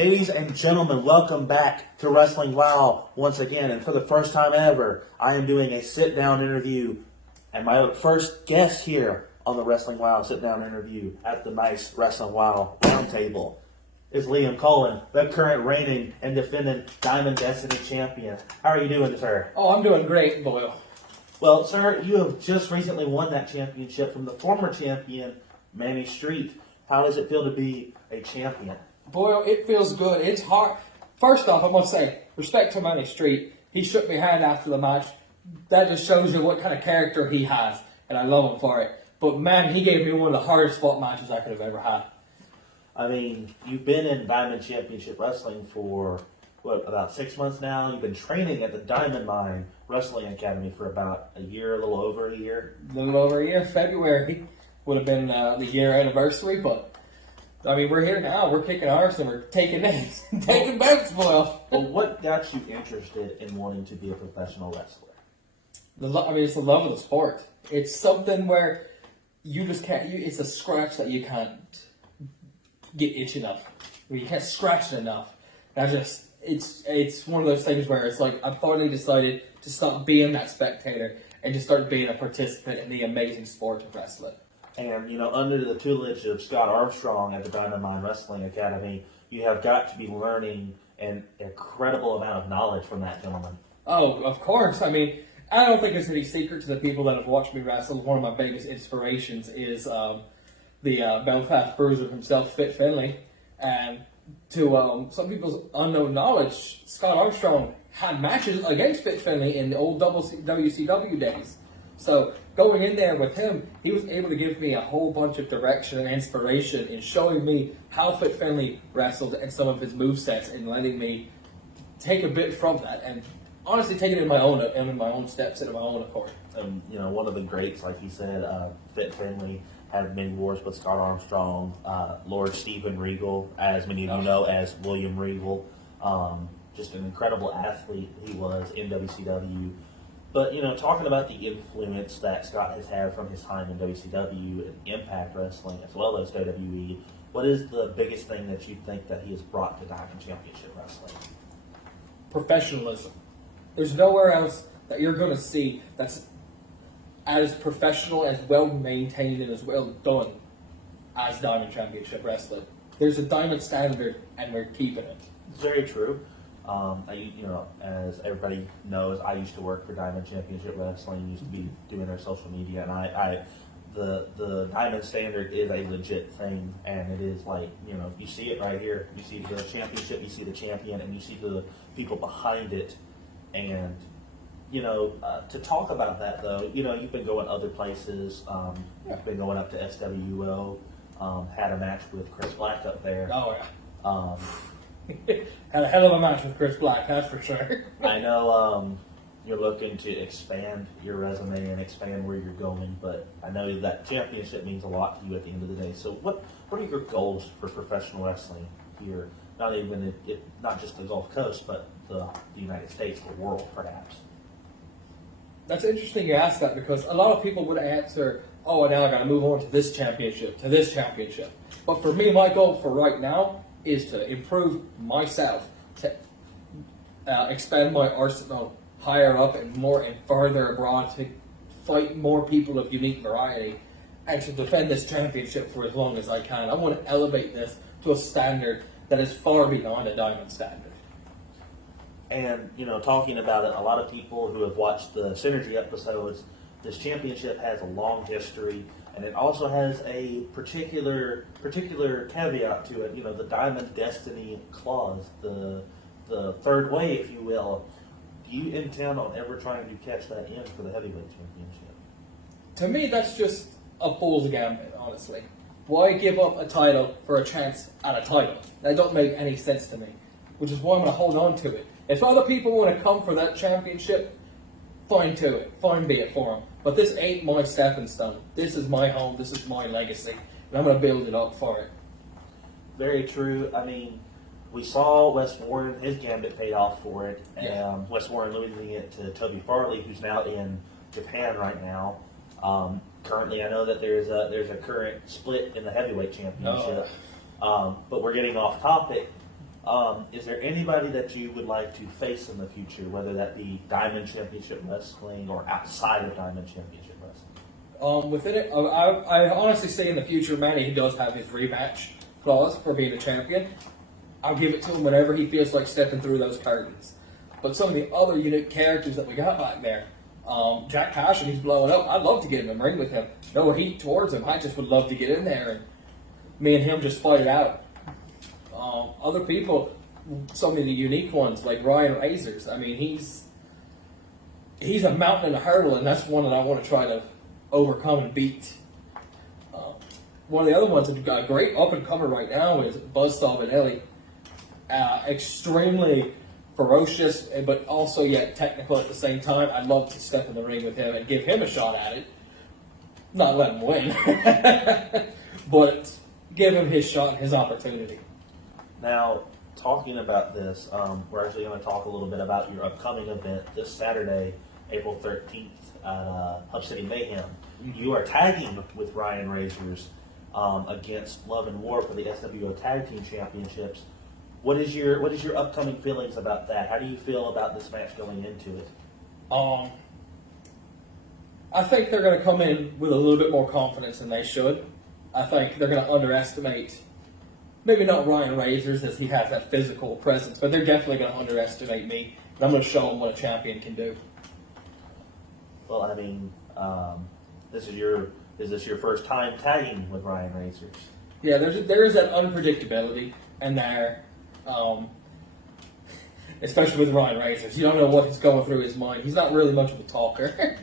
Ladies and gentlemen, welcome back to Wrestling Wow once again. And for the first time ever, I am doing a sit-down interview. And my first guest here on the Wrestling Wow sit-down interview at the nice Wrestling Wow Roundtable is Liam Cullen, the current reigning and defending Diamond Destiny champion. How are you doing, sir? Oh, I'm doing great, Boyle. Well, sir, you have just recently won that championship from the former champion, Manny Street. How does it feel to be a champion? Boyle, it feels good. It's hard. First off, I must say, respect to Manny Street. He shook my hand after the match. That just shows you what kind of character he has, and I love him for it. But man, he gave me one of the hardest fought matches I could have ever had. I mean, you've been in Diamond Championship Wrestling for, about 6 months now? You've been training at the Diamond Mine Wrestling Academy for about a year, a little over a year? A little over a year. February would have been the year anniversary, but I mean, we're here now. We're kicking arse and we're taking names. Taking bets, Boyle. Well, what got you interested in wanting to be a professional wrestler? It's the love of the sport. It's something where you just can't. It's a scratch that you can't get itch enough. You can't scratch it enough. It's one of those things where it's like I've finally decided to stop being that spectator and just start being a participant in the amazing sport of wrestling. And, under the tutelage of Scott Armstrong at the Diamond Mine Wrestling Academy, you have got to be learning an incredible amount of knowledge from that gentleman. Oh, of course. I mean, I don't think it's any secret to the people that have watched me wrestle. One of my biggest inspirations is the Belfast Bruiser himself, Fit Finlay. And to some people's unknown knowledge, Scott Armstrong had matches against Fit Finlay in the old WCW days. So going in there with him, he was able to give me a whole bunch of direction and inspiration in showing me how Fit Finlay wrestled and some of his movesets and letting me take a bit from that and honestly take it in my own steps and in my own accord. One of the greats, like you said, Fit Finlay had many wars with Scott Armstrong, Lord Steven Regal, as many of you know as William Regal. Just an incredible athlete he was in WCW. But, talking about the influence that Scott has had from his time in WCW and Impact Wrestling as well as WWE, what is the biggest thing that you think that he has brought to Diamond Championship Wrestling? Professionalism. There's nowhere else that you're going to see that's as professional, as well maintained, and as well done as Diamond Championship Wrestling. There's a Diamond standard, and we're keeping it. Very true. As everybody knows, I used to work for Diamond Championship Wrestling. Used to be doing their social media, and the Diamond Standard is a legit thing, and it is like you see it right here. You see the championship, you see the champion, and you see the people behind it. And to talk about that though, you've been going other places. You've been going up to SWO. Had a match with Chris Black up there. Oh yeah. Had a hell of a match with Chris Black, that's for sure. I know you're looking to expand your resume and expand where you're going, but I know that championship means a lot to you at the end of the day. So what are your goals for professional wrestling here? Not just the Gulf Coast, but the United States, the world, perhaps. That's interesting you ask that because a lot of people would answer, oh, now I got to move on to this championship. But for me, my goal for right now is to improve myself, to expand my arsenal higher up and more and farther abroad, to fight more people of unique variety, and to defend this championship for as long as I can. I want to elevate this to a standard that is far beyond a Diamond standard. And, talking about it, a lot of people who have watched the Synergy episodes, this championship has a long history, and it also has a particular caveat to it, the Diamond Destiny clause, the third way, if you will. Do you intend on ever trying to catch that in for the heavyweight championship? To me, that's just a fool's gambit, honestly. Why give up a title for a chance at a title? That don't make any sense to me, which is why I'm going to hold on to it. If other people want to come for that championship, fine to it. Fine be it for them. But this ain't my stepping stone. This is my home. This is my legacy. And I'm going to build it up for it. Very true. I mean, we saw Wes Warren, his gambit paid off for it. Yeah. And Wes Warren losing it to Toby Farley, who's now in Japan right now. Currently, I know that there's a current split in the heavyweight championship. But we're getting off topic. Is there anybody that you would like to face in the future, whether that be Diamond Championship Wrestling or outside of Diamond Championship Wrestling? Within it, I honestly say in the future, Manny, he does have his rematch clause for being a champion. I'll give it to him whenever he feels like stepping through those curtains. But some of the other unique characters that we got back there, Jack Passion, he's blowing up. I'd love to get in the ring with him. No heat towards him. I just would love to get in there and me and him just fight it out. Other people, some of the unique ones like Ryan Razors. I mean, he's a mountain and a hurdle, and that's one that I want to try to overcome and beat. One of the other ones that's got a great up and comer right now is Buzzsaw Benelli. Extremely ferocious, but also yet technical at the same time. I'd love to step in the ring with him and give him a shot at it. Not let him win, but give him his shot and his opportunity. Now, talking about this, we're actually going to talk a little bit about your upcoming event this Saturday, April 13th at Hub City Mayhem. You are tagging with Ryan Razors against Love and War for the SWO Tag Team Championships. What is your upcoming feelings about that? How do you feel about this match going into it? I think they're going to come in with a little bit more confidence than they should. I think they're going to underestimate, maybe not Ryan Razors as he has that physical presence, but they're definitely going to underestimate me, and I'm going to show them what a champion can do. Well, I mean, is this your first time tagging with Ryan Razors? Yeah, there is that unpredictability in there, especially with Ryan Razors. You don't know what is going through his mind. He's not really much of a talker.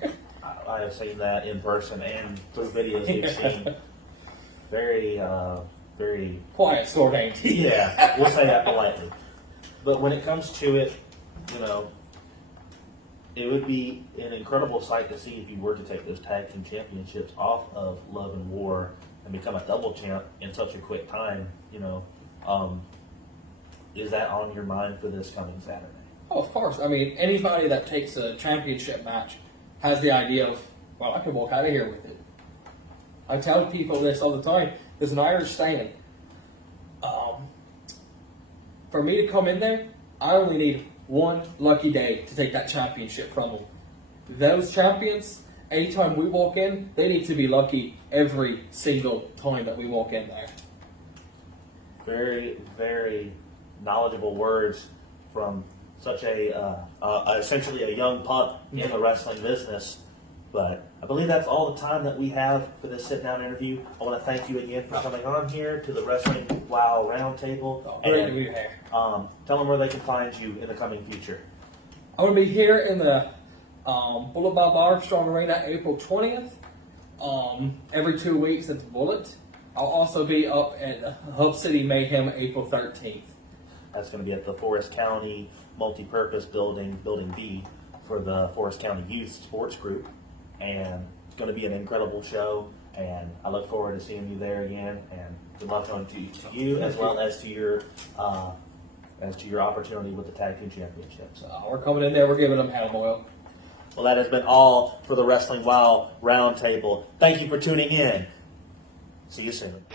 I have seen that in person and through videos we've seen. Very quiet sort, ain't he? Yeah, we'll say that politely. But when it comes to it, it would be an incredible sight to see if you were to take those tag team championships off of Love and War and become a double champ in such a quick time. Is that on your mind for this coming Saturday? Oh, of course. I mean, anybody that takes a championship match has the idea of, well, I can walk out of here with it. I tell people this all the time. There's an Irish saying. For me to come in there, I only need one lucky day to take that championship from them. Those champions, anytime we walk in, they need to be lucky every single time that we walk in there. Very, very knowledgeable words from such essentially a young pup in the wrestling business. But I believe that's all the time that we have for this sit-down interview. I want to thank you again for coming on here to the Wrestling Wow Roundtable. Great to be here. Tell them where they can find you in the coming future. I'm going to be here in the Boulevard Armstrong Arena April 20th. Every 2 weeks at the Bullet. I'll also be up at Hub City Mayhem April 13th. That's going to be at the Forest County Multipurpose Building, Building B, for the Forest County Youth Sports Group. And it's going to be an incredible show, and I look forward to seeing you there again. And good luck on to you as well as to your opportunity with the Tag Team Championships. We're coming in there. We're giving them ham oil. Well, that has been all for the Wrestling Wow Roundtable. Thank you for tuning in. See you soon.